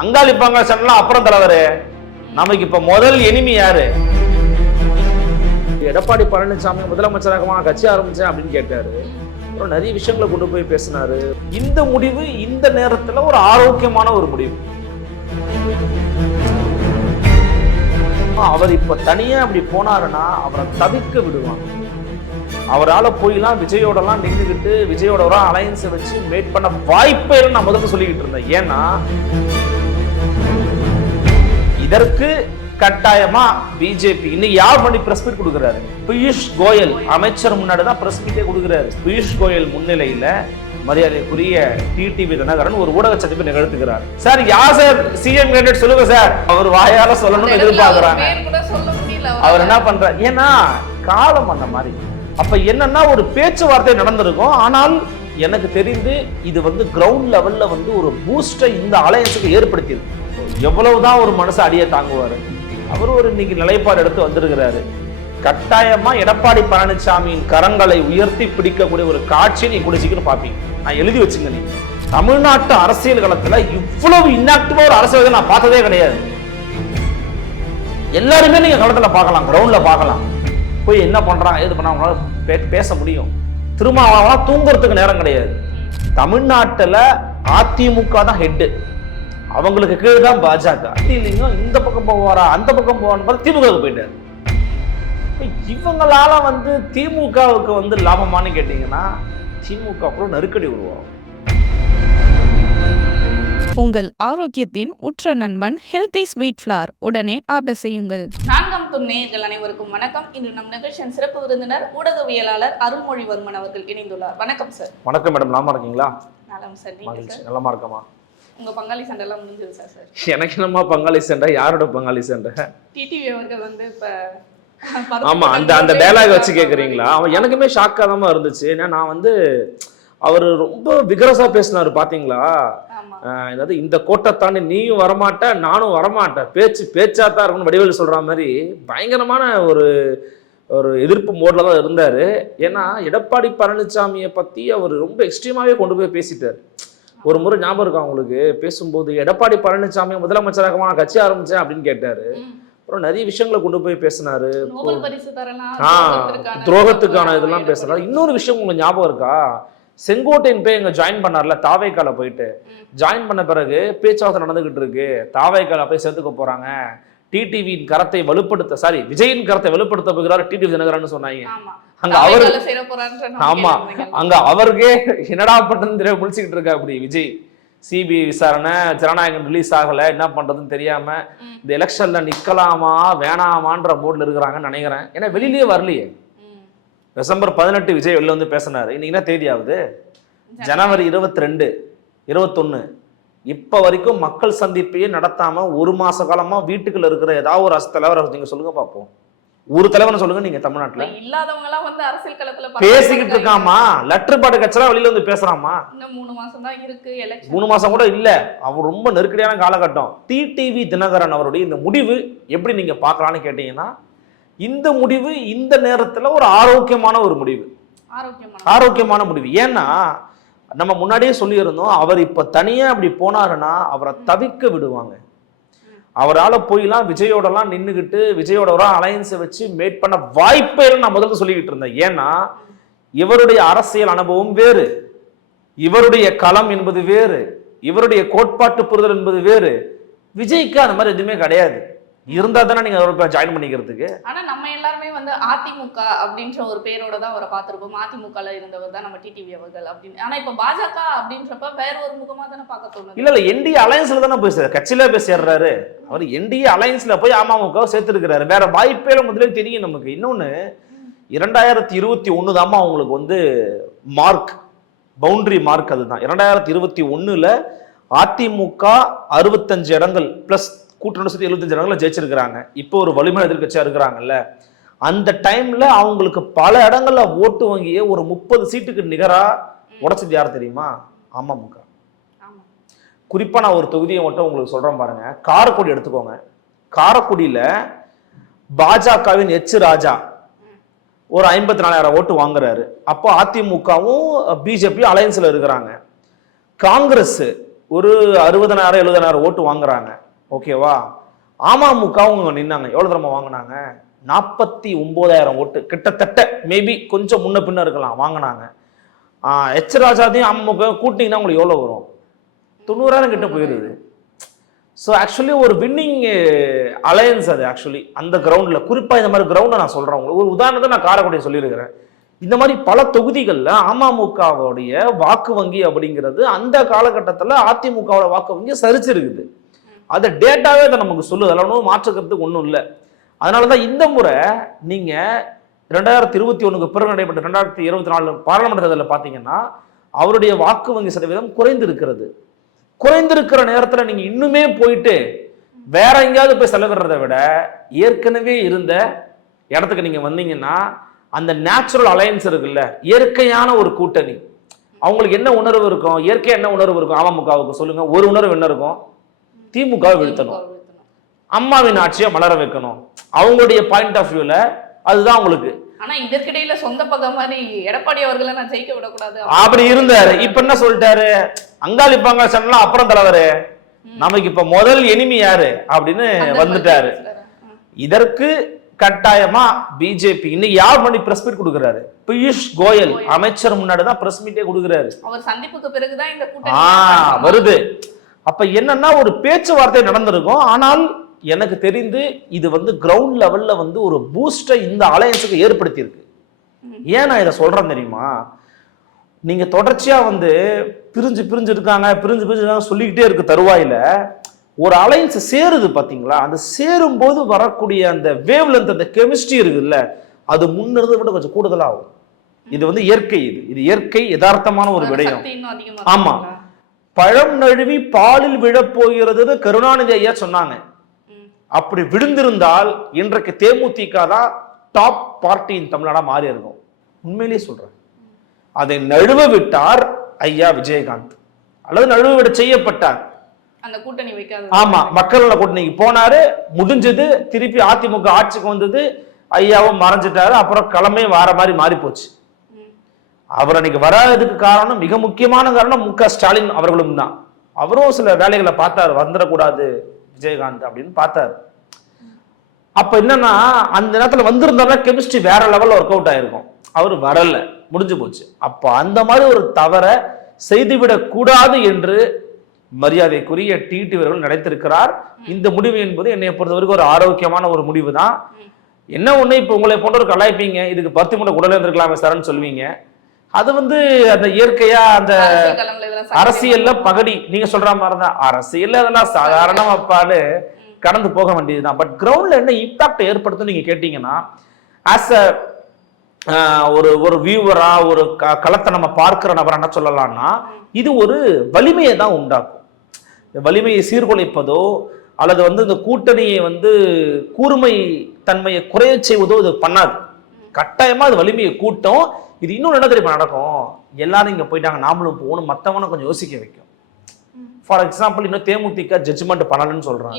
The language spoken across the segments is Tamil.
அங்காளி பங்காளி சண்டைலாம் அப்புறம் தலைவர். நமக்கு இப்ப முதல் எனிமி யாரு? எடப்பாடி பழனிசாமி முதலமைச்சராக கட்சி ஆரம்பிச்சேன் அப்படின்னு கேட்டாரு. அப்புறம் நிறைய விஷயங்களை கொண்டு போய் பேசினாரு. இந்த முடிவு இந்த நேரத்துல ஒரு ஆரோக்கியமான ஒரு முடிவு. அவர் இப்ப தனியா அப்படி போனாருன்னா அவரை தவிர்க்க விடுவாங்க. அவரால் போயெல்லாம் விஜயோடலாம் நின்றுக்கிட்டு விஜயோட ஒரு அலையன்ஸை வச்சு மேட் பண்ண வாய்ப்பே நான் முதல்ல சொல்லிக்கிட்டு இருந்தேன். ஏன்னா இதற்கு கட்டாயமா பிஜேபி இன்னைக்கு யார் பண்ணி பிரஸ் மீட் கொடுக்குறாரு? பியூஷ் கோயல் அமைச்சர் முன்னாடி தான் பிரஸ் மீட்டே கொடுக்குறாரு. பியூஷ் கோயல் முன்னிலையில மரியாதைக்குரிய டிடிவி தினகரன் ஒரு ஊடக சந்திப்பை நிகழ்த்துகிறார். சார் யார் சார் சிஎம் கேண்டிடேட் சொல்லுங்க சார். அவர் வாயால சொல்லணும்னு எதிர்பார்க்கிறாங்க. அவர் என்ன பண்றார்? ஏன்னா காலம் அந்த மாதிரி. அப்ப என்னன்னா ஒரு பேச்சுவார்த்தை நடந்திருக்கும். ஆனால் எனக்கு தெரிந்து இது கிரவுண்ட் லெவல்ல ஒரு பூஸ்டை இந்த அலையன்ஸுக்கு ஏற்படுத்தியிருக்கு. எவ்வளவுதான் ஒரு மனசு அடியை தாங்குவாரு. அவர் ஒரு இன்னைக்கு நிலைப்பாடு எடுத்து வந்திருக்கிறாரு. கட்டாயமா எடப்பாடி பழனிசாமியின் கரங்களை உயர்த்தி பிடிக்கக்கூடிய ஒரு காட்சியை நீ கூட சீக்கிரம் பாப்பீங்க. நான் எழுதி வச்சுங்க. நீ தமிழ்நாட்டு அரசியல் களத்துல இவ்வளவு இன்ஆக்டிவா ஒரு அரசியல் நான் பார்த்ததே கிடையாது. எல்லாருமே நீங்க களத்துல பார்க்கலாம், கிரவுண்ட்ல பார்க்கலாம். போய் என்ன பண்றாங்க ஏது பண்ண அவங்களால பேச முடியும். திருமாவளவன் தூங்குறதுக்கு நேரம் கிடையாது. தமிழ்நாட்டுல அதிமுக தான் ஹெட், அவங்களுக்கு கீழே தான் பாஜக. இல்லைங்க இந்த பக்கம் போவாரா அந்த பக்கம் போவான்னு திமுகவுக்கு போயிட்டாரு. இவங்களால திமுகவுக்கு லாபமானு கேட்டீங்கன்னா திமுக அப்புறம் நெருக்கடி உருவாகும். உங்கள் ஆரோக்கியத்தின் உற்ற நண்பன் ஹெல்தி ஸ்வீட் ஃப்ளார் உடனே ஆர்டர் செய்யுங்கள். 4ஆம் துணை நேயர்கள் அனைவருக்கும் வணக்கம். இன்று நம் நிகழ்ச்சியின் சிறப்பு விருந்தினர் ஊடகவியலாளர் அருள்மொழிவர்மன் அவர்கள் இணைந்துள்ளார். வணக்கம் சார். வணக்கம் மேடம், நலமா இருக்கீங்களா? நலம் சார். நீங்க சார்? நலமா இருக்கமா? உங்க பங்காளி சண்டை எல்லாம் முடிஞ்சது சார்? எனக்கு என்னமா பங்காளி சண்டை? யாரோட பங்காளி சண்டை? டிடிவி அவர்கள் இப்ப ஆமா அந்த டயலாக் வச்சு கேக்குறீங்களா? அவன் எனக்குமே ஷாக்கா தான் இருந்துச்சு. ஏன்னா நான் அவர் ரொம்ப விகரசா பேசினாரு பாத்தீங்களா? அதாவது இந்த கோட்டை தாண்டி நீயும் வரமாட்ட நானும் வரமாட்டேன், பேச்சாத்தான் இருக்கணும் வடிவேலு சொல்ற மாதிரி பயங்கரமான ஒரு எதிர்ப்பு மோட்ல தான் இருந்தாரு. ஏன்னா எடப்பாடி பழனிசாமியை பத்தி அவர் ரொம்ப எக்ஸ்ட்ரீமாவே கொண்டு போய் பேசிட்டார். ஒரு முறை ஞாபகம் இருக்கா உங்களுக்கு? பேசும்போது எடப்பாடி பழனிசாமி முதலமைச்சராக கட்சி ஆரம்பிச்சேன் அப்படின்னு கேட்டாரு. அப்புறம் நிறைய விஷயங்களை கொண்டு போய் பேசினாரு. துரோகத்துக்கான இதெல்லாம் பேசுறாரு. இன்னொரு விஷயம் உங்களுக்கு ஞாபகம் இருக்கா? செங்கோட்டையன் போய் எங்க ஜாயின் பண்ணார்ல, தாவைக்கால போயிட்டு ஜாயின் பண்ண பிறகு பேச்சுவார்த்தை நடந்துகிட்டு இருக்கு. தாவைக்கால போய் சேர்த்துக்க போறாங்க, டிடிவியின் கரத்தை வலுப்படுத்த விஜயின் கரத்தை வலுப்படுத்த போகிறார் டிடிவி தினகரன் சொன்னாங்க. அங்க அவரு ஆமா அங்க அவருக்கே என்னடா பண்றதுன்னு தெரிய முடிச்சுக்கிட்டு இருக்கா. அப்படி விஜய் சிபிஐ விசாரணை, ஜனநாயகம் ரிலீஸ் ஆகல, என்ன பண்றதுன்னு தெரியாம இந்த எலெக்ஷன்ல நிக்கலாமா வேணாமான்ற போர்ட்ல இருக்கிறாங்கன்னு நினைக்கிறேன். ஏன்னா வெளியிலேயே வரலையே. டிசம்பர் 18 விஜய் வெளில பேசினாரு. இன்னைக்கு என்ன தேதி ஆகுது? ஜனவரி 22, 21. இப்ப வரைக்கும் மக்கள் சந்திப்பையே நடத்தாம ஒரு மாச காலமா வீட்டுக்குள்ள இருக்கிற ஏதாவது ஒரு தலைவர் நீங்க சொல்லுங்க பாப்போம். ஒரு தலைவனை சொல்லுங்க நீங்க தமிழ்நாட்டுல. இல்லாதவங்க எல்லாம் அரசியல் களத்துல பேசிக்கிட்டு இருக்காமா? லெட்டர் பாடு கட்சரா வெளியில பேசுறாமா? இன்னும் 3 மாசம் தான் இருக்கு எலெக்ஷன். 3 மாசம் கூட இல்ல. அவர் ரொம்ப நெருக்கடியான காலகட்டம். டிடிவி தினகரன் அவருடைய இந்த முடிவு எப்படி நீங்க பாக்கலாம்னு கேட்டீங்கன்னா, இந்த முடிவு இந்த நேரத்துல ஒரு ஆரோக்கியமான ஒரு முடிவு. ஆரோக்கியமான முடிவு. ஏன்னா நம்ம முன்னாடியே சொல்லியிருந்தோம், அவர் இப்ப தனியா அப்படி போனாருன்னா அவரை தவிர்க்க விடுவாங்க. அவரால் போயெல்லாம் விஜயோடலாம் நின்றுக்கிட்டு விஜயோட ஒரு அலையன்ஸை வச்சு மேட் பண்ண வாய்ப்பே நான் முதல்ல சொல்லிக்கிட்டு இருந்தேன். ஏன்னா இவருடைய அரசியல் அனுபவம் வேறு, இவருடைய களம் என்பது வேறு, இவருடைய கோட்பாட்டு புரிதல் என்பது வேறு. விஜய்க்கு அந்த மாதிரி எதுவுமே கிடையாது. இருந்தா தானே நீங்க அவரை ஜாயின் பண்ணிக்கிறதுக்கு. ஆனா நம்ம எல்லாருமே அதிமுக அப்படின்ற ஒரு பேரோட தான் அவரை பார்த்திருப்போம். அதிமுகல இருந்தவர் தான் நம்ம டிடிவி அவர்கள் அப்படின்னு. ஆனா இப்ப பாஜக அப்படின்றப்ப வேற ஒரு முகமா தானே பார்க்க தோணுது. இல்ல என்டிஏ அலையன்ஸ்ல தானே போய் கட்சியில போய் சேர்றாரு. அவர் என்டிஏ அலையன்ஸ்ல போய் அமமுக சேர்த்திருக்கிறாரு. வேற வாய்ப்பே முதலே தெரியும் நமக்கு. இன்னொன்னு 2021 தாமா அவங்களுக்கு மார்க், பவுண்டரி மார்க். அதுதான் 2021ல அதிமுக 65 இடங்கள் பிளஸ் கூட்டணி 75 இடங்களை ஜெயிச்சிருக்கிறாங்க. இப்போ ஒரு வலிமையான எதிர்கட்சியா இருக்கிறாங்கல்ல. அந்த டைம்ல அவங்களுக்கு பல இடங்கள்ல ஓட்டு வங்கிய ஒரு 30 சீட்டுக்கு நிகரா உடைச்சது யார் தெரியுமா? அமமுக. குறிப்பா நான் ஒரு தொகுதியை மட்டும் உங்களுக்கு சொல்றேன் பாருங்க. காரைக்குடி எடுத்துக்கோங்க. காரைக்குடியில பாஜகவின் ராஜா ஒரு 54,000 ஓட்டு வாங்குறாரு. அப்போ அதிமுகவும் பிஜேபியும் அலையன்ஸ்ல இருக்கிறாங்க. காங்கிரஸ் ஒரு 60,000 70,000 ஓட்டு வாங்குறாங்க. ஓகேவா? அமமுகவும் நின்னாங்க. எவ்வளவு தரமா வாங்கினாங்க? 49,000 ஓட்டு கிட்டத்தட்ட, மேபி கொஞ்சம் முன்ன பின்ன இருக்கலாம், வாங்கினாங்க. எச் ராஜாதையும் அமமுக கூட்டிங்கன்னா உங்களுக்கு எவ்வளவு வரும்? 90,000 கிட்ட போயிருது. ஸோ ஆக்சுவலி ஒரு வின்னிங் அலையன்ஸ் அது. ஆக்சுவலி அந்த கிரவுண்ட்ல, குறிப்பா இந்த மாதிரி கிரவுண்டை நான் சொல்றேன் உங்களுக்கு. ஒரு உதாரணத்தை நான் காரைக்குடியை சொல்லியிருக்கிறேன். இந்த மாதிரி பல தொகுதிகளில் அமமுகவுடைய வாக்கு வங்கி அப்படிங்கிறது அந்த காலகட்டத்தில் அதிமுகவோட வாக்கு வங்கி சரிச்சிருக்குது. அது டேட்டாவே அதை நமக்கு சொல்லுது. அதில் ஒன்றும் மாற்றுக்கிறதுக்கு ஒன்றும் இல்லை. அதனால தான் இந்த முறை நீங்க 2021 பிறகு நடைபெற்ற 2024 பாராளுமன்ற தேர்தலில் பார்த்தீங்கன்னா அவருடைய வாக்கு வங்கி சதவீதம் குறைந்திருக்கிறது. குறைந்திருக்கிற நேரத்தில் நீங்க இன்னுமே போயிட்டு வேற எங்கேயாவது போய் செலவிடுறதை விட ஏற்கனவே இருந்த இடத்துக்கு நீங்க வந்தீங்கன்னா அந்த நேச்சுரல் அலையன்ஸ் இருக்குல்ல, இயற்கையான ஒரு கூட்டணி. அவங்களுக்கு என்ன உணர்வு இருக்கும்? இயற்கையா என்ன உணர்வு இருக்கும்? அமமுகவுக்கு சொல்லுங்க. ஒரு உணர்வு என்ன இருக்கும்? திமுகவை வீழ்த்தணும், அம்மாவின் ஆட்சியை மலர வைக்கணும். அவங்களுடைய பாயிண்ட் ஆஃப் வியூல அதுதான் உங்களுக்கு. ஆனா இதற்கிடையில சொந்த பக்கம் மாதிரி எடப்பாடி அவர்களை நான் ஜெயிக்க விடக்கூடாது அப்படி இருந்தாரு. இப்ப என்ன சொல்லிட்டாரு? அங்காளி பங்காளி சண்டை அப்புறம் தலைவரு, நமக்கு இப்ப முதல் எனிமி யாரு அப்படின்னு வந்துட்டாரு. இதற்கு கட்டாயமா பிஜேபி இன்னைக்கு யார் பண்ணி பிரஸ் மீட் கொடுக்கிறாரு? பியூஷ் கோயல் அமைச்சர் முன்னாடி தான் பிரஸ் மீட்டே கொடுக்கிறாரு. அவர் சந்திப்புக்கு பிறகுதான் இந்த கூட்டம் வருது. அப்ப என்னன்னா ஒரு பேச்சுவார்த்தை நடந்திருக்கும். ஆனால் எனக்கு தெரிந்து இது கிரவுண்ட் லெவல்ல ஒரு பூஸ்டை இந்த அலையன்ஸுக்கு ஏற்படுத்தி இருக்கு. ஏன் நான் இதை சொல்றேன் தெரியுமா? நீங்க தொடர்ச்சியா பிரிஞ்சு பிரிஞ்சு இருக்காங்க சொல்லிக்கிட்டே இருக்கு. தருவாயில ஒரு அலையன்ஸ் சேருது பாத்தீங்களா? அந்த சேரும் போது வரக்கூடிய அந்த வேவ் லென்த், அந்த கெமிஸ்ட்ரி இருக்குல்ல, அது முன்னிருந்ததை விட கொஞ்சம் கூடுதலாகும். இது இயற்கை. இது இயற்கை யதார்த்தமான ஒரு விடயம். ஆமா, பழம் நழுவி பாலில் விழப்போகிறது கருணாநிதி ஐயா சொன்னாங்க. அப்படி விழுந்திருந்தால் இன்றைக்கு தேமுதிக தான் டாப் பார்ட்டி இன் தமிழ்நாடா மாறி இருக்கும். உண்மையிலேயே சொல்றேன். அதை நழுவ விட்டார் ஐயா விஜயகாந்த், அல்லது நழுவ விட செய்யப்பட்டார். அந்த கூட்டணி வைக்காத. ஆமா, மக்கள் கூட்டணிக்கு போனாரு, முடிஞ்சது. திருப்பி அதிமுக ஆட்சிக்கு வந்தது, ஐயாவும் மறைஞ்சிட்டாரு. அப்புறம் கிளம்பே வார மாதிரி மாறி போச்சு. அவர் அன்னைக்கு வராததுக்கு காரணம், மிக முக்கியமான காரணம் மு க ஸ்டாலின் அவர்களும் தான். அவரும் சில வேலைகளை பார்த்தாரு, வந்துடக்கூடாது விஜயகாந்த் அப்படின்னு பார்த்தாரு. அப்ப என்னன்னா அந்த நேரத்துல வந்திருந்தாருன்னா கெமிஸ்ட்ரி வேற லெவல்ல ஒர்க் அவுட் ஆயிருக்கும். அவர் வரல, முடிஞ்சு போச்சு. அப்ப அந்த மாதிரி ஒரு தவற செய்துவிடக் கூடாது என்று மரியாதைக்குரிய டிடி அவர்கள் நினைத்திருக்கிறார். இந்த முடிவு என்பது என்னை பொறுத்தவரைக்கும் ஒரு ஆரோக்கியமான ஒரு முடிவு தான். என்ன ஒண்ணு, இப்ப உங்களை போன்ற ஒரு கலாய்ப்பீங்க, இதுக்கு 10 முறை குடல இருந்திருக்கலாமே சார்ன்னு சொல்லுவீங்க. அது அந்த இயற்கையா அந்த அரசியல்ல பகடி நீங்க சொல்ற மாதிரிதான். அரசியல் அதெல்லாம் சாதாரணமாப்பாடு கடந்து போக வேண்டியதுதான். பட் கிரவுண்ட்ல என்ன இம்பாக்ட் ஏற்படுத்தும் நீங்க கேட்டீங்கன்னா, ஆஸ் ஒரு வியூவரா, ஒரு களத்தை நம்ம பார்க்கிற நபர் என்ன சொல்லலாம்னா, இது ஒரு வலிமையை தான் உண்டாக்கும். வலிமையை சீர்குலைப்பதோ அல்லது இந்த கூட்டணியை கூர்மை தன்மையை குறைய செய்வதோ இது பண்ணாது. கட்டாயமா அது வலிமையை கூட்டும். இது இன்னும் என்ன தெரியுமா நடக்கும்? எல்லாரும் இங்க போயிட்டாங்க, நாமளும் போகணும், மத்தவனை கொஞ்சம் யோசிக்க வைக்கும். ஃபார் எக்ஸாம்பிள், இன்னும் தேமுதிக ஜட்ஜ்மெண்ட் பண்ணலன்னு சொல்றாங்க.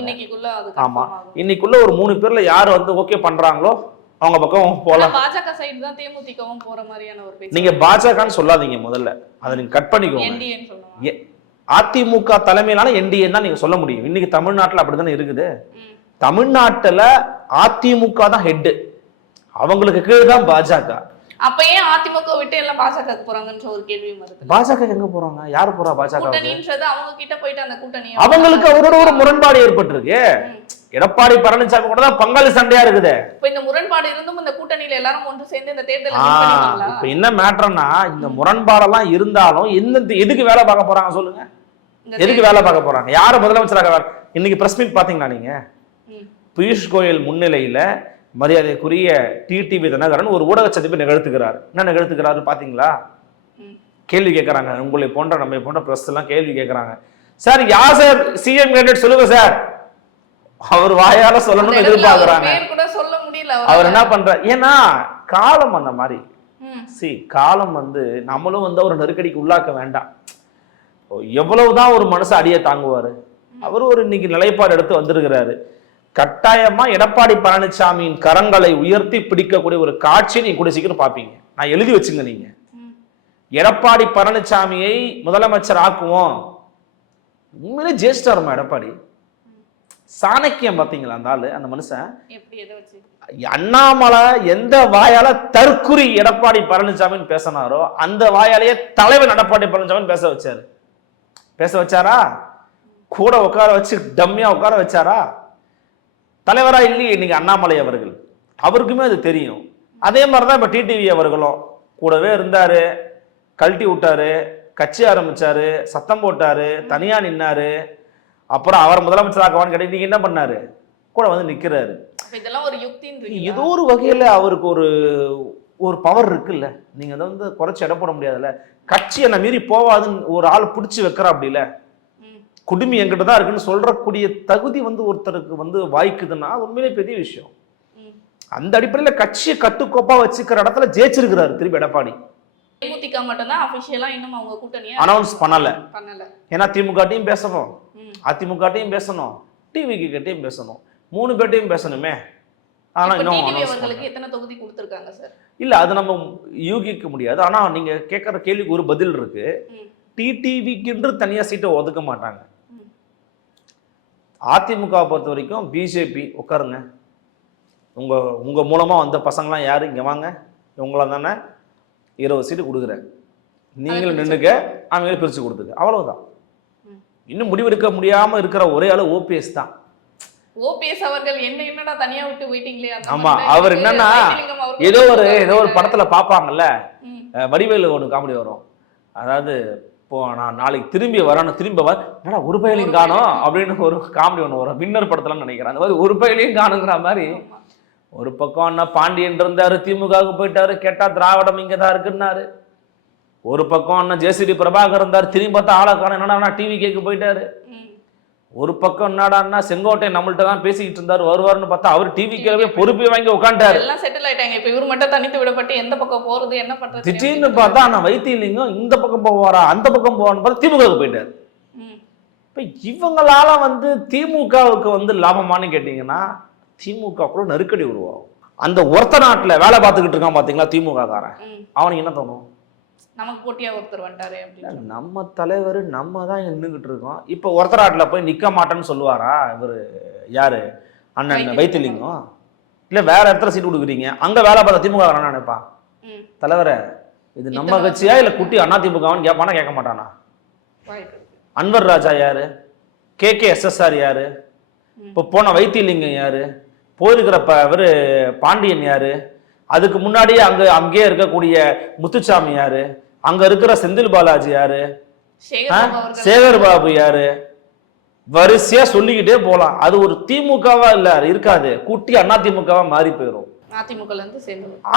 ஆமா, இன்னைக்குள்ள ஒரு 3 பேர்ல யாரு ஓகே பண்றாங்களோ அவங்க பக்கம் போலாம். பாஜக சைடு தான் தேமுதிகவும் போற மாதிரியான ஒரு பேச்சு. நீங்க பாஜகன்னு சொல்லாதீங்க முதல்ல, அதை நீங்க கட் பண்ணிக்கோங்க. அதிமுக தலைமையிலான என்டிஏ தான் நீங்க சொல்ல முடியும். இன்னைக்கு தமிழ்நாட்டுல அப்படித்தானே இருக்குது. தமிழ்நாட்டுல அதிமுக தான் ஹெட், அவங்களுக்கு கீழே தான் பாஜக. அப்ப ஏன் அதிமுக விட்டு எல்லாம் பாஜகக்கு போறாங்கன்ற ஒரு கேள்வியும் வருது. பாஜக எங்க போறாங்க? யாரு போறா பாஜக? கூட்டணின்றது அவங்க கிட்ட போயிட்டு அந்த கூட்டணி அவங்களுக்கு அவரோட ஒரு முரண்பாடு ஏற்பட்டிருக்கு. எடப்பாடி பழனிசாமி கூட தான் பங்காளி சண்டையா இருக்குது. இப்ப இந்த முரண்பாடு இருந்தும் இந்த கூட்டணியில எல்லாரும் ஒன்று சேர்ந்து இந்த தேர்தலை வின் பண்ணிடுவாங்களா? இப்ப என்ன மேட்டர்னா, இந்த முரண்பாடெல்லாம் இருந்தாலும் எதுக்கு வேலை பார்க்க போறாங்க சொல்லுங்க? எதுக்கு வேலை பார்க்க போறாங்க? யார முதலமைச்சராக? இன்னைக்கு பிரஸ் மீட் பாத்தீங்களா நீங்க? பியூஷ் கோயல் முன்னிலையில மரியாதைக்குரிய டிடிவி தினகரன் ஒரு ஊடக சந்திப்பை நிகழ்த்துகிறார். என்ன நிகழ்த்துகிறாரு பாத்தீங்களா? கேள்வி கேட்கறாங்க. உங்களை போன்ற நம்ம போன்ற பிரஸ் எல்லாம் கேள்வி கேட்கறாங்க. சார் யார் சார் சிஎம் கேண்டிடேட் சொல்லுங்க சார். அவர் வாயால சொல்லணும்னு எதிர்பார்க்கிறாங்க. அவர் என்ன பண்றார்? ஏன்னா காலம் அந்த மாதிரி. காலம் நம்மளும் ஒரு நெருக்கடிக்கு உள்ளாக்க வேண்டாம். எவ்வளவுதான் ஒரு மனுஷன் அடியை தாங்குவாரு. அவர் ஒரு இன்னைக்கு நிலைப்பாடு எடுத்து வந்திருக்கிறாரு. கட்டாயமா எடப்பாடி பழனிசாமியின் கரங்களை உயர்த்தி பிடிக்கக்கூடிய ஒரு காட்சியை நீங்க கூட சீக்கிரம் பாப்பீங்க. நான் எழுதி வச்சுங்க. நீங்க எடப்பாடி பழனிசாமியை முதலமைச்சர் ஆக்குவோம், உண்மையிலே ஜெயிச்சிட்டாருமா எடப்பாடி. சாணக்கியம் பார்த்தீங்களா அந்த ஆளு, அந்த மனுஷன். எப்படி எதை வச்சு அண்ணாமலை எந்த வாயால தற்குறி எடப்பாடி பழனிசாமின்னு பேசினாரோ அந்த வாயாலேயே தலைவர் எடப்பாடி பழனிசாமின்னு பேச வச்சாரா? கூட உட்கார வச்சு டம்மியா உட்கார வச்சாரா? தலைவரா இல்லையே இன்னைக்கு அண்ணாமலை அவர்கள். அவருக்குமே அது தெரியும். அதே மாதிரிதான் இப்ப டிடிவி அவர்களும் கூடவே இருந்தாரு, கழட்டி விட்டாரு, கட்சி ஆரம்பிச்சாரு, சத்தம் போட்டாரு, தனியா நின்னாரு. அப்புறம் அவர் முதலமைச்சராக்குவான்னு கேட்டு நீங்க என்ன பண்ணாரு? கூட வந்து நிக்கிறாரு. இதெல்லாம் ஒரு யுக்தின்னு ஏதோ ஒரு வகையில அவருக்கு ஒரு பவர் இருக்குல்ல, நீங்க அதை வந்து குறைச்சி இட போட முடியாதுல்ல. கட்சி என்ன மீறி போவாதுன்னு ஒரு ஆள் பிடிச்சி வைக்கிறா அப்படில, குடுமி என்கிட்ட தான் இருக்குன்னு சொல்றக்கூடிய தகுதி வந்து ஒருத்தருக்கு வந்து வாய்க்குதுன்னா உண்மையிலே பெரிய விஷயம். அந்த அடிப்படையில கட்சியை கட்டுக்கோப்பா வச்சுக்கிற இடத்துல ஜெயிச்சிருக்கிறாரு திருப்பி எடப்பாடி. தேமுதிக மட்டும்தான் அபிஷியலா இன்னும் அவங்க கூட்டணியை அனௌன்ஸ் பண்ணல. ஏன்னா திமுகட்டையும் பேசணும், அதிமுகட்டையும் பேசணும், டிவிக்கு கிட்டையும் பேசணும், 3 பேர்ட்டையும் பேசணுமே. ஆனா இன்னும் எத்தனை தொகுதி கொடுத்திருக்காங்க சார்? இல்ல அது நம்ம யூகிக்க முடியாது. ஆனா நீங்க கேட்கற கேள்விக்கு ஒரு பதில் இருக்கு. டிடிவிக்கு தனியா சீட்டை ஒதுக்க மாட்டாங்க. அதிமுக பொறுத்த வரைக்கும் பிஜேபி உட்காருங்க, உங்க மூலமா வந்த பசங்களாம் யாரு, இங்க வாங்க, இவங்கள தானே 20 சீட்டு கொடுக்குறேன், நீங்களும் நின்னுக்க, அவங்களே பிரிச்சு கொடுத்துக்க, அவ்வளவுதான். இன்னும் முடிவெடுக்க முடியாம இருக்கிற ஒரே ஆளு ஓபிஎஸ் தான். ஓபிஎஸ் அவர்கள் என்னடா தனியா விட்டு போயிட்டீங்களே. ஆமா, அவர் என்னன்னா ஏதோ ஒரு படத்துல பாப்பாங்கல்ல, வடிவேலு ஒண்ணு காமெடி வரும். அதாவது இப்போ நான் நாளைக்கு திரும்பி வர ஒரு பயிலையும் காணும் அப்படின்னு ஒரு காமெடி ஒண்ணு வரும், வின்னர் படத்துலன்னு நினைக்கிறேன். அந்த மாதிரி ஒரு பயிலையும் காணுங்கிற மாதிரி. ஒரு பக்கம் என்ன பாண்டியன் இருந்தாரு, திமுகவுக்கு போயிட்டாரு, கேட்டா திராவிடம் இங்கதான் இருக்குன்னாரு. ஒரு பக்கம் என்ன ஜேசிடி பிரபாகர் இருந்தார், திரும்பி பார்த்தா ஆளை காணும், என்னடா டிவி கேக்கு போயிட்டாரு. ஒரு பக்கம் என்னடான்னா செங்கோட்டை நம்மள்ட்ட தான் பேசிக்கிட்டு இருந்தாரு, வருவாருன்னு பார்த்தா அவர் டிவி கேள்வி பொறுப்பை வாங்கி உட்காந்துட்டாரு. எல்லாம் செட்டில் ஆயிட்டாங்க. இப்ப இவர் மட்டும் தனித்து விடப்பட்டு எந்த பக்கம் போறது என்ன பண்றது திடீர்னு பார்த்தா நான் வைத்தியலிங்கம் இந்த பக்கம் போவாரா அந்த பக்கம் போவான்னு பார்த்தா திமுகவுக்கு போயிட்டாரு. இப்ப இவங்களால வந்து திமுகவுக்கு வந்து லாபமானு கேட்டீங்கன்னா திமுக நெருக்கடி உருவாகும். அந்த ஒருத்த நாட்டுல வேலை பார்த்துக்கிட்டு இருக்கான் பாத்தீங்களா திமுக காரன், அவனுக்கு என்ன தோணும்? நமக்கு போட்டியா ஒருத்தர் வந்துட்டாரு அப்படின்னு. நம்ம தலைவர் நம்ம தான் இங்க நின்றுகிட்டு இருக்கோம். இப்ப ஒருத்தராட்டுல போய் நிக்க மாட்டேன்னு சொல்லுவாரா இவரு? யாரு? அண்ணன் வைத்தியலிங்கம். இல்ல வேற இடத்துல சீட்டு கொடுக்குறீங்க, அங்க வேலை பார்த்த திமுக நினைப்பான் தலைவரை இது நம்ம கட்சியா இல்ல குட்டி அண்ணா திமுகவான்னு கேட்பானா? கேட்க மாட்டானா? அன்வர் ராஜா யாரு? KKSSR யாரு? இப்ப போன வைத்தியலிங்கம் யாரு? போயிருக்கிறப்ப இவரு பாண்டியன் யாரு? அதுக்கு முன்னாடியே அங்கேயே இருக்கக்கூடிய முத்துச்சாமி யாரு? அங்க இருக்கிற செந்தில் பாலாஜி யாரு? சேகர் பாபு யாரு? வரிசையா சொல்லிக்கிட்டே போலாம். அது ஒரு திமுகவா இல்ல இருக்காது, குட்டி அண்ணா திமுகவா மாறி போயிடும்.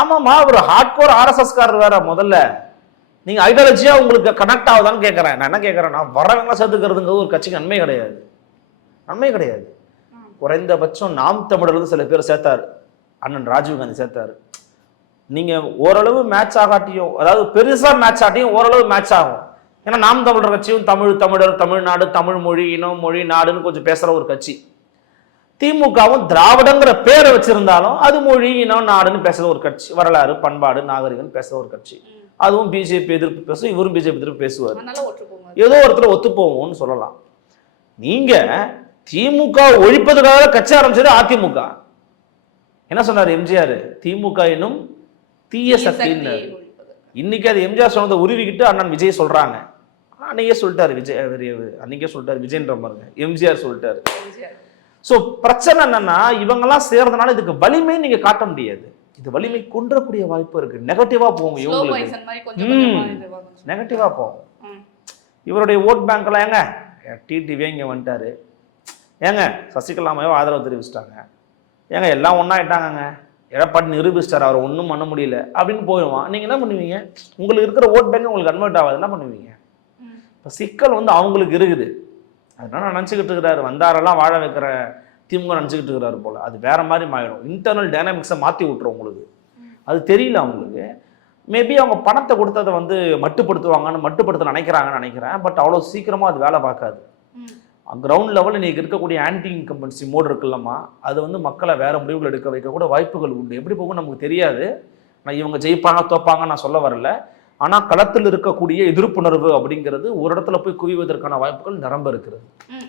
ஆமாமா, ஒரு ஹார்ட்கோர் RSS காரர் வேற. முதல்ல நீங்க ஐடியாலஜியா உங்களுக்கு கனெக்ட் ஆகுதான்னு கேட்கறேன். நான் என்ன கேட்கறேன்னா, வரவங்க சேர்த்துக்கிறதுங்கிறது ஒரு கட்சிக்கு நன்மை கிடையாது. குறைந்தபட்சம் நாம் தமிழர் சில பேர் சேர்த்தாரு, அண்ணன் ராஜீவ்காந்தி சேர்த்தாரு. நீங்க ஓரளவு மேட்ச் ஆகாட்டியும், அதாவது பெருசா மேட்ச் ஆட்டியும் ஓரளவு மேட்ச் ஆகும். ஏன்னா நாம் தமிழர் கட்சியும் தமிழர், தமிழ்நாடு, தமிழ் மொழி, இனம், மொழி, நாடுன்னு கொஞ்சம் பேசுற ஒரு கட்சி. திமுகவும் திராவிடங்கிற பேரை வச்சிருந்தாலும் அது மொழி, இனம், நாடுன்னு பேசுற ஒரு கட்சி. வரலாறு, பண்பாடு, நாகரிகம் பேசுற ஒரு கட்சி. அதுவும் பிஜேபி எதிர்ப்பு பேசும், இவரும் பிஜேபி எதிர்ப்பு பேசுவார். ஏதோ ஒருத்தர் ஒத்து போவோம்னு சொல்லலாம். நீங்க திமுக ஒழிப்பதுக்காக கட்சி ஆரம்பிச்சது அதிமுக. என்ன சொன்னார் எம்ஜிஆர்? திமுக என்னும் தீய சக்தின்னு. இன்னைக்கு அது எம்ஜிஆர் சொன்னதை உருவிக்கிட்டு அண்ணன் விஜய் சொல்றாங்க. அன்னைக்கே சொல்லிட்டாரு விஜய், அன்னைக்கே சொல்லிட்டாரு விஜய்ன்ற மாதிரி எம்ஜிஆர் சொல்லிட்டாரு. சோ பிரச்சனை என்னன்னா, இவங்கெல்லாம் சேர்றதுனால இதுக்கு வலிமை நீங்க காட்ட முடியாது. இது வலிமை கொன்றக்கூடிய வாய்ப்பு இருக்கு. நெகட்டிவா போகும், இவங்களுக்கு நெகட்டிவா போகும். இவருடைய ஓட் பேங்க் எல்லாம் ஏங்க டிடிவி இங்க வந்துட்டாரு, ஏங்க சசிகலாமையோ ஆதரவு தெரிவிச்சிட்டாங்க, ஏங்க எல்லாம் ஒன்னாயிட்டாங்க, எடப்பாடி நிரூபிச்சிட்டார், அவர் ஒன்றும் பண்ண முடியல அப்படின்னு போயிடுவான். நீங்க என்ன பண்ணுவீங்க? உங்களுக்கு இருக்கிற ஓட் பேங்க் உங்களுக்கு கன்வெர்ட் ஆகாது, என்ன பண்ணுவீங்க? இப்போ சிக்கல் வந்து அவங்களுக்கு இருக்குது. அதனால நினச்சிக்கிட்டு இருக்கிறாரு, வந்தாரெல்லாம் வாழ வைக்கிற திமுக நினச்சிக்கிட்டு இருக்கிறாரு போல. அது வேற மாதிரி மாறிடும். இன்டர்னல் டைனாமிக்ஸை மாற்றி விட்டுரும் உங்களுக்கு. அது தெரியல அவங்களுக்கு. மேபி அவங்க பணத்தை கொடுத்ததை வந்து மட்டுப்படுத்த நினைக்கிறாங்கன்னு நினைக்கிறேன். பட் அவ்வளோ சீக்கிரமாக அது வேலை பார்க்காது. கிரவுண்ட் லெவலில் நீங்கள் இருக்கக்கூடிய ஆன்டி இன்கம்பன்சி மோடு இருக்குல்லம்மா, அது வந்து மக்களை வேற முடிவுகள் எடுக்க வைக்க கூட வாய்ப்புகள் உண்டு. எப்படி போகும் நமக்கு தெரியாது. நான் இவங்க ஜெயிப்பாங்க தோப்பாங்க நான் சொல்ல வரல. ஆனா களத்தில் இருக்கக்கூடிய எதிர்ப்புணர்வு அப்படிங்கிறது ஒரு இடத்துல போய் குவிவதற்கான வாய்ப்புகள் நிரம்ப இருக்கிறது.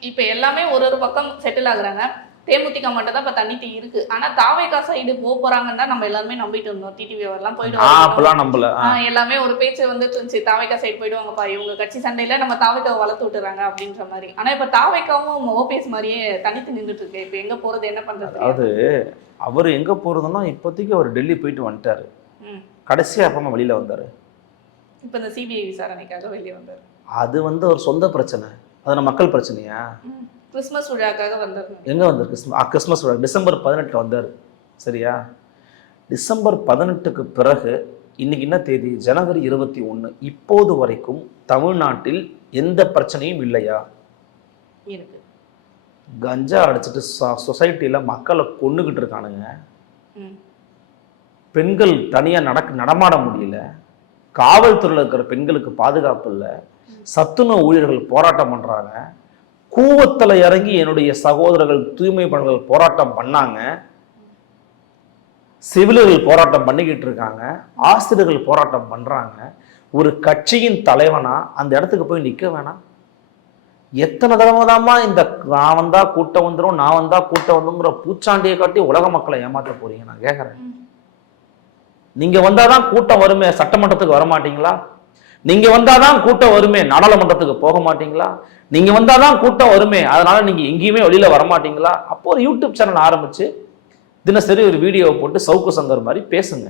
இப்ப எல்லாமே ஒரு பக்கம் செட்டில் ஆகுறாங்க. தேமுதிக மட்டும் தான் இப்ப தனித்து இருக்கு. ஆனா தாவேகா சைடு போறாங்கன்னு தான் நம்ம எல்லாருமே நம்பிட்டு இருந்தோம். டிடிவி எல்லாம் அப்பெல்லாம் நம்பல. எல்லாமே ஒரு பேச்சு வந்துட்டு இருந்துச்சு, தாவேகா சைடு போயிடுவாங்கப்பா, இவங்க கட்சி சண்டையில நம்ம தாவேகாவை வளர்த்து விட்டுறாங்க அப்படின்ற மாதிரி. ஆனா இப்ப தாவேகாவும் ஓபிஎஸ் மாதிரியே தனித்து நின்றுட்டு இருக்கு. இப்ப எங்க போறது, என்ன பண்றது? அதாவது அவர் எங்க போறதுன்னா இப்போதைக்கு அவர் டெல்லி போயிட்டு வந்துட்டாரு. கடைசியா அப்பமா வெளியில வந்தாரு. இப்ப இந்த சிபிஐ விசாரணைக்காக வெளியே வந்தாரு. அது ஒரு சொந்த பிரச்சனை, அது மக்கள் பிரச்சனையா? கிறிஸ்மஸ் விழாக்காக வந்தார். எங்க வந்தார்? கிறிஸ்மஸ் விழா டிசம்பர் 18 வந்தார். சரியா? டிசம்பர் 18க்கு பிறகு இன்னைக்கு என்ன தேதி? ஜனவரி 21. இப்போது வரைக்கும் தமிழ்நாட்டில் எந்த பிரச்சனையும் இல்லையா? இருக்கு. கஞ்சா அடிச்சுட்டு சொசைட்டில மக்களை கொன்னுகிட்டு இருக்கானுங்க. பெண்கள் தனியா நடமாட முடியல. காவல்துறையில் இருக்கிற பெண்களுக்கு பாதுகாப்பு இல்லை. சத்துணவு ஊழியர்கள் போராட்டம் பண்றாங்க. கூவத்தில் இறங்கி என்னுடைய சகோதரர்கள் தூய்மை பணிகள் போராட்டம் பண்ணாங்க. செவிலியர்கள் போராட்டம் பண்ணிக்கிட்டு இருக்காங்க. ஆசிரியர்கள் போராட்டம் பண்றாங்க. ஒரு கட்சியின் தலைவனா அந்த இடத்துக்கு போய் நிக்க வேணாம்? எத்தனை தடவைதாமா இந்த நான் வந்தா கூட்டம் வந்துடும், நான் வந்தா கூட்டம் வந்துங்கிற பூச்சாண்டியை காட்டி உலக மக்களை ஏமாற்ற போறீங்க? நான் கேட்கறேன். நீங்க வந்தாதான் கூட்டம் வருமே, சட்டமன்றத்துக்கு வர மாட்டீங்களா? நீங்க வந்தாதான் கூட்டம் வருமே, நாடாளுமன்றத்துக்கு போக மாட்டீங்களா? நீங்க வந்தாதான் கூட்டம் வருமே, அதனால நீங்க எங்கேயுமே வெளியில வர மாட்டீங்களா? அப்போ ஒரு யூடியூப் சேனல் ஆரம்பிச்சு தினசரி ஒரு வீடியோவை போட்டு சவுக்கு சங்கர் மாதிரி பேசுங்க.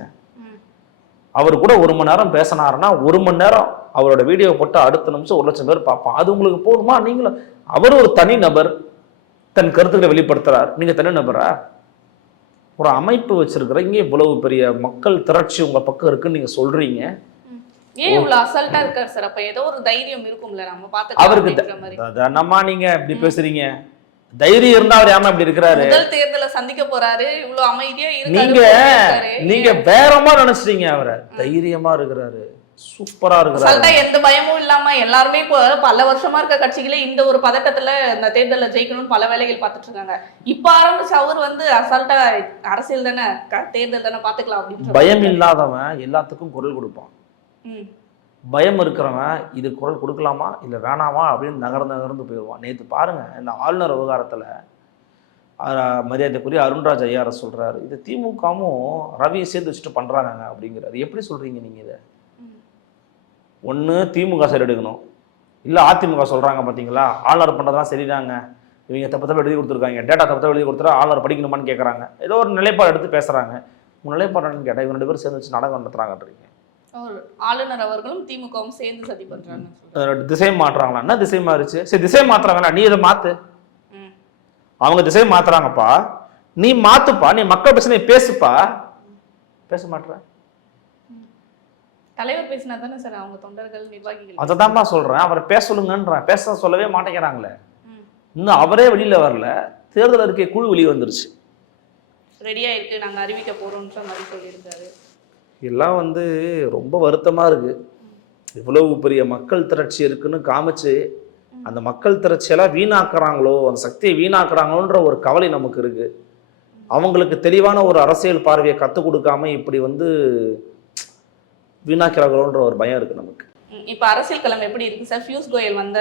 அவர் கூட 1 மணி நேரம் பேசினாருன்னா 1 மணி நேரம் அவரோட வீடியோ போட்டு அடுத்த நிமிஷம் 1 லட்சம் பேர் பார்ப்பான். அது உங்களுக்கு போதுமா? நீங்களும் அவர் ஒரு தனி நபர் தன் கருத்துக்களை வெளிப்படுத்துறார். நீங்க தனி நபரா? ஒரு அமைப்பு வச்சிருக்கிற இங்கே இவ்வளவு பெரிய மக்கள் திரட்சி உங்க பக்கம் இருக்குன்னு நீங்க சொல்றீங்க. ஏன் இவ்வளவு அசல்ட்டா இருக்காரு சார்? அப்ப ஏதோ ஒரு தைரியம் இருக்கும்ல, நம்ம பாத்துக்கலாம். அவருக்கு நம்ம நீங்க இப்படி பேசுறீங்க, தைரியம் இருந்தா அவர் ஏமா இப்படி இருக்கிறாரு? முதல் தேர்தலை சந்திக்க போறாரு, இவ்வளவு அமைதியா இருக்காரு. நீங்க வேறமா நினைச்சிட்டீங்க. அவரை தைரியமா இருக்கிறாரு, சூப்பரா இருக்கிறாரு, எந்த பயமும் இல்லாம. எல்லாருமே இப்போ பல வருஷமா இருக்க கட்சிகளே இந்த ஒரு பதட்டத்துல இந்த தேர்தலில் ஜெயிக்கணும்னு பல வேலைகள் பார்த்துட்டு இருக்காங்க. இப்ப ஆரம்பிச்சு அவர் அசால்ட்டா அரசியல் தானே, தேர்தல் தானே, பாத்துக்கலாம் அப்படின்னு பயம் இல்லாதவன் எல்லாத்துக்கும் குரல் கொடுப்பான். பயம் இருக்கிறவன் இது குரல் கொடுக்கலாமா இல்ல வேணாமா அப்படின்னு நகர்ந்து போயிடுவான். நேற்று பாருங்க, இந்த ஆளுநர் விவகாரத்துல மரியாதைக்குரிய அருண்ராஜ் ஐயார சொல்றாரு, இது திமுகவும் ரவியை சேர்ந்து வச்சுட்டு பண்றாங்க அப்படிங்கிறாரு. எப்படி சொல்றீங்க நீங்க? இதை ஒண்ணு திமுக சைடு எடுக்கணும், இல்ல அதிமுக சொல்றாங்க பாத்தீங்களா, ஆளுநர் பண்றதெல்லாம் சரிதாங்க, இவங்க தப்பு எழுதி கொடுத்துருக்காங்க, டேட்டா தப்பு எழுதி கொடுத்துட்டா ஆளுநர் படிக்கணுமான்னு கேட்கறாங்க. ஏதோ ஒரு நிலைப்பாடு எடுத்து பேசுறாங்க. உங்க நிலைப்பாடுன்னு கேட்டா இவங்க 2 பேரும் சேர்ந்து வச்சு நாடகம் நடத்துறாங்கன்றீங்க. ஆளுநர் அவர்களும் திமுகவும் சேர்ந்து சதி பண்றாங்க. திசை மாற்றுறாங்களா? என்ன திசை மாறுச்சு? சரி, திசை மாத்துறாங்களா, நீ இதை மாத்து. அவங்க திசை மாத்துறாங்கப்பா, நீ மாத்துப்பா, நீ மக்கள் பிரச்சனை பேசுப்பா. பேச மாட்ற. தலைவர் பேசினா தானே சார் அவங்க தொண்டர்கள் நிர்வாகிகள். அததான்ப்பா சொல்றேன், அவரை பேச சொல்லுங்கன்றேன். பேச சொல்லவே மாட்டேங்கிறாங்களே. இன்னும் அவரே வெளியில வரல. தேர்தல் அறிக்கை குழு வெளியே வந்துருச்சு, ரெடியா இருக்கு, நாங்க அறிவிக்க போறோம்ன்ற மாதிரி சொல்லியிருக்காரு. எல்லாம் ரொம்ப வருத்தமா இருக்கு. இவ்வளவு பெரிய மக்கள் திரட்சி இருக்குன்னு காமிச்சு அந்த மக்கள் திரட்சியெல்லாம் வீணாக்குறாங்களோ, அந்த சக்தியை வீணாக்குறாங்களோன்ற ஒரு கவலை நமக்கு இருக்கு. அவங்களுக்கு தெளிவான ஒரு அரசியல் பார்வையை கற்றுக் கொடுக்காம இப்படி வீணாக்கிறாங்களோன்ற ஒரு பயம் இருக்கு நமக்கு. இப்போ அரசியல் களம் எப்படி இருக்கு சார்? பியூஷ் கோயல் வந்த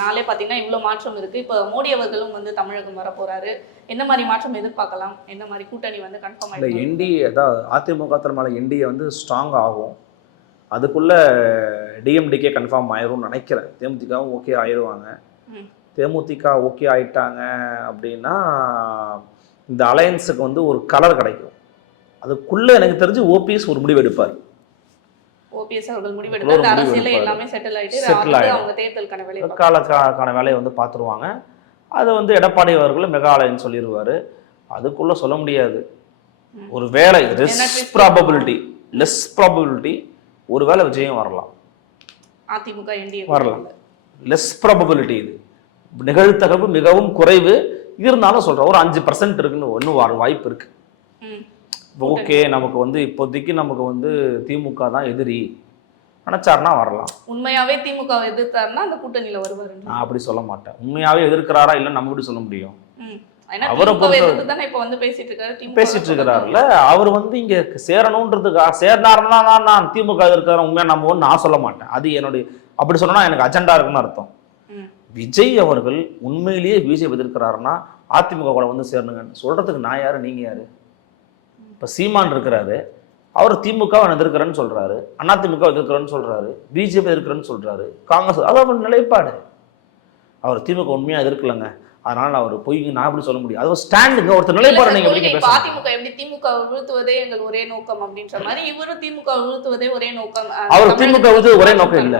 நாளே பார்த்தீங்கன்னா இவ்வளோ மாற்றம் இருக்கு. இப்போ மோடி அவர்களும் தமிழகம் வர போறாரு. என்ன மாதிரி மாற்றம் எதிர்பார்க்கலாம்? என்ன மாதிரி கூட்டணி கன்ஃபார்ம் ஆயிடும்? என்டிஏ அதாவது அதிமுக தலைமையில என்டிஏ ஸ்ட்ராங் ஆகும். அதுக்குள்ள டிஎம்டிகே கன்ஃபார்ம் ஆயிரும்னு நினைக்கிறேன். தேமுதிகவும் ஓகே ஆயிடுவாங்க. தேமுதிக ஓகே ஆயிட்டாங்க அப்படின்னா இந்த அலையன்ஸுக்கு ஒரு கலர் கிடைக்கும். அதுக்குள்ள எனக்கு தெரிஞ்சு ஓபிஎஸ் ஒரு முடிவு எடுப்பார். ஓபிஎஸ் அவர்கள் முடிவெடுத்து அரசியல்ல எல்லாமே செட்டில் ஆயிட்டு அவங்க தேர்தலுக்கான வேலையை பார்த்துருவாங்க. அது எடப்பாடி அவர்கள் மெகா அலையன்ஸ் சொல்லிடுவாரு. அதுக்குள்ள சொல்ல முடியாது. ஒரு வேலை லெஸ் ப்ராபபிலிட்டி ஒருவேளை விஜயம் வரலாம், அதிமுக என்டிஏ வரலாம். லெஸ் ப்ராபபிலிட்டி, இது நிகழ்தகவு மிகவும் குறைவு. இருந்தாலும் சொல்றேன், ஒரு 5% இருக்குன்னு ஒன்றும் வாய்ப்பு இருக்கு. ஓகே, நமக்கு இப்போதைக்கு நமக்கு திமுக தான் எதிரி நினைச்சாருன்னா வரலாம். உண்மையாவே திமுக எதிர்த்தாருன்னா அந்த கூட்டணியில வருவாரு. நான் அப்படி சொல்ல மாட்டேன். உண்மையாவே எதிர்க்கிறாரா இல்ல நம்ம எப்படி சொல்ல முடியும்? ஏன்னா அவரை திமுக பொறுத்த- எதிர்த்து தானே இப்ப வந்து பேசிட்டு இருக்காரு. திமுக பேசிட்டு இருக்கிறாருல்ல, அவர் வந்து இங்க சேரணுன்றதுக்கா சேர்ந்தாருன்னா நான் திமுக இருக்கிற உண்மையா நம்புவோம் நான் சொல்ல மாட்டேன். அது என்னுடைய அப்படி சொன்னா எனக்கு அஜெண்டா இருக்குன்னு அர்த்தம். விஜய் அவர்கள் உண்மையிலேயே பிஜேபி எதிர்க்கிறாருன்னா அதிமுக கூட வந்து சேரணுங்கன்னு சொல்றதுக்கு நான் யாரு நீங்க யாரு? இப்ப சீமான் இருக்கிறாரு, அவர் திமுக எதிர்க்கிறேன்னு சொல்றாரு, அதிமுக எதிர்க்கிறேன்னு சொல்றாரு, பிஜேபி எதிர்க்கிறேன்னு சொல்றாரு, காங்கிரஸ், அது அவர் நிலைப்பாடு. அவர் திமுக உண்மையா எதிர்க்கலங்க, அதனால அவர் பொய் நான் எப்படி சொல்ல முடியும்? அது ஒரு ஸ்டாண்டுங்க, ஒருத்தர் நிலைப்பாடு. நீங்க எப்படி பேசுறீங்க? அதிமுக எப்படி திமுக வீழ்த்துவதே எங்கள் ஒரே நோக்கம் அப்படின்ற மாதிரி இவரும் திமுக வீழ்த்துவதே ஒரே நோக்கம். அவர் திமுக ஒரே நோக்கம் இல்ல.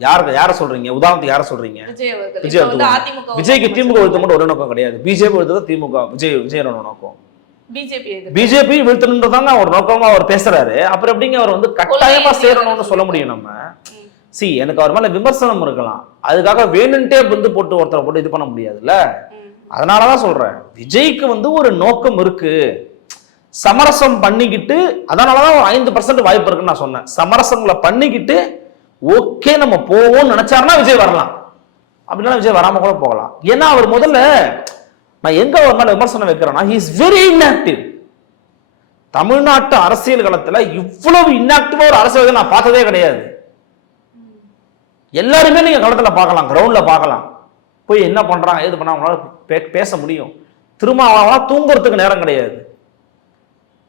யார சொல்றீங்க? உதாரணத்துக்கு யார சொல்றீங்க? விஜய் அவர்கள். விஜய் இப்ப வந்து அதிமுக விஜய்க்கு திமுக வீழ்த்த மட்டும் ஒரே நோக்கம் கிடையாது. பிஜேபி வீழ்த்தது திமுக, விஜயோட நோக்கம். பிஜேபி வீழ்த்தணுன்றதாங்க ஒரு நோக்கமா அவர் பேசுறாரு. அப்புறம் எப்படிங்க அவர் வந்து கட்டாயமா சேரணும்னு சொல்ல முடியும்? நம்ம எனக்கு அவர் மேல விமர்சனம் இருக்கலாம், அதுக்காக வேணுன்ட்டே வந்து போட்டு ஒருத்தரை போட்டு இது பண்ண முடியாதுல்ல. அதனாலதான் சொல்றேன், விஜய்க்கு வந்து ஒரு நோக்கம் இருக்கு, சமரசம் பண்ணிக்கிட்டு, அதனாலதான் 5% வாய்ப்பு இருக்குன்னு நான் சொன்னேன். சமரசங்களை பண்ணிக்கிட்டு ஓகே நம்ம போவோம்னு நினைச்சாருன்னா விஜய் வரலாம், அப்படின்னா விஜய் வராம கூட போகலாம். ஏன்னா அவர் முதல்ல, நான் எங்க அவர் மேல விமர்சனம் வைக்கிறேன்னா, he is very inactive. தமிழ்நாட்டு அரசியல் களத்துல இவ்வளவு இன்ஆக்டிவா ஒரு அரசியல் நான் பார்த்ததே கிடையாது. எல்லாருமே நீங்க களத்துல பார்க்கலாம், கிரவுண்ட்ல பார்க்கலாம், போய் என்ன பண்றாங்க ஏது பண்ணா அவங்களால பேச முடியும். திருமாவளவன் தூங்குறதுக்கு நேரம் கிடையாது.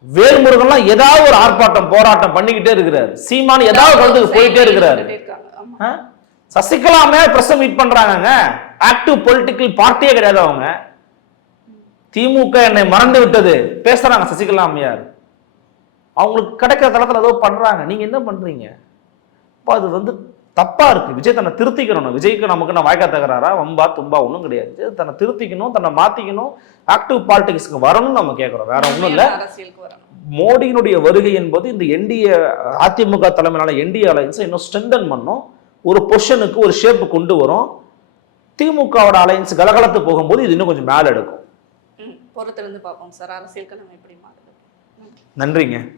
வேல்முருகன்லாம் ஏதாவது ஒரு ஆர்ப்பாட்டம் போராட்டம் பண்ணிக்கிட்டே இருக்கிறாரு. சீமான் ஏதாவது களத்துக்கு போயிட்டே இருக்கிறாரு. சசிகலாமே பிரஸ் மீட் பண்றாங்க. ஆக்டிவ் பொலிட்டிக்கல் பார்ட்டியே கிடையாது அவங்க. திமுக என்னை மறந்து விட்டது பேசுறாங்க சசிகலா அம்மையார். அவங்களுக்கு கிடைக்கிற தளத்துல ஏதோ பண்றாங்க, நீங்க என்ன பண்றீங்க? அப்ப அது வந்து தப்பா இருக்கு. விஜய் தன்னை திருத்திக்கணும். விஜய்க்கு நமக்கு நான் வாய்க்கா தகராறா வம்பா தும்பா ஒன்றும் கிடையாது. தன்னை திருத்திக்கணும், தன்னை மாத்திக்கணும், ஆக்டிவ் பாலிடிக்ஸ்க்கு வரணும்னு நம்ம கேட்கிறோம், வேற ஒன்றும் இல்லை. மோடியினுடைய வருகை என்பது இந்த என்டிஏ அதிமுக தலைமையிலான என்டிஏ அலையன்ஸை இன்னும் ஸ்ட்ரென்தன் பண்ணும், ஒரு பொசிஷனுக்கு ஒரு ஷேப்பு கொண்டு வரும். திமுகவோட அலையன்ஸ் கலகலத்து போகும்போது இது இன்னும் கொஞ்சம் மேல எடுக்கும். பொறுத்திருந்து பார்ப்போம் சார், அரசியல் களம் எப்படி மாறுது. நன்றிங்க.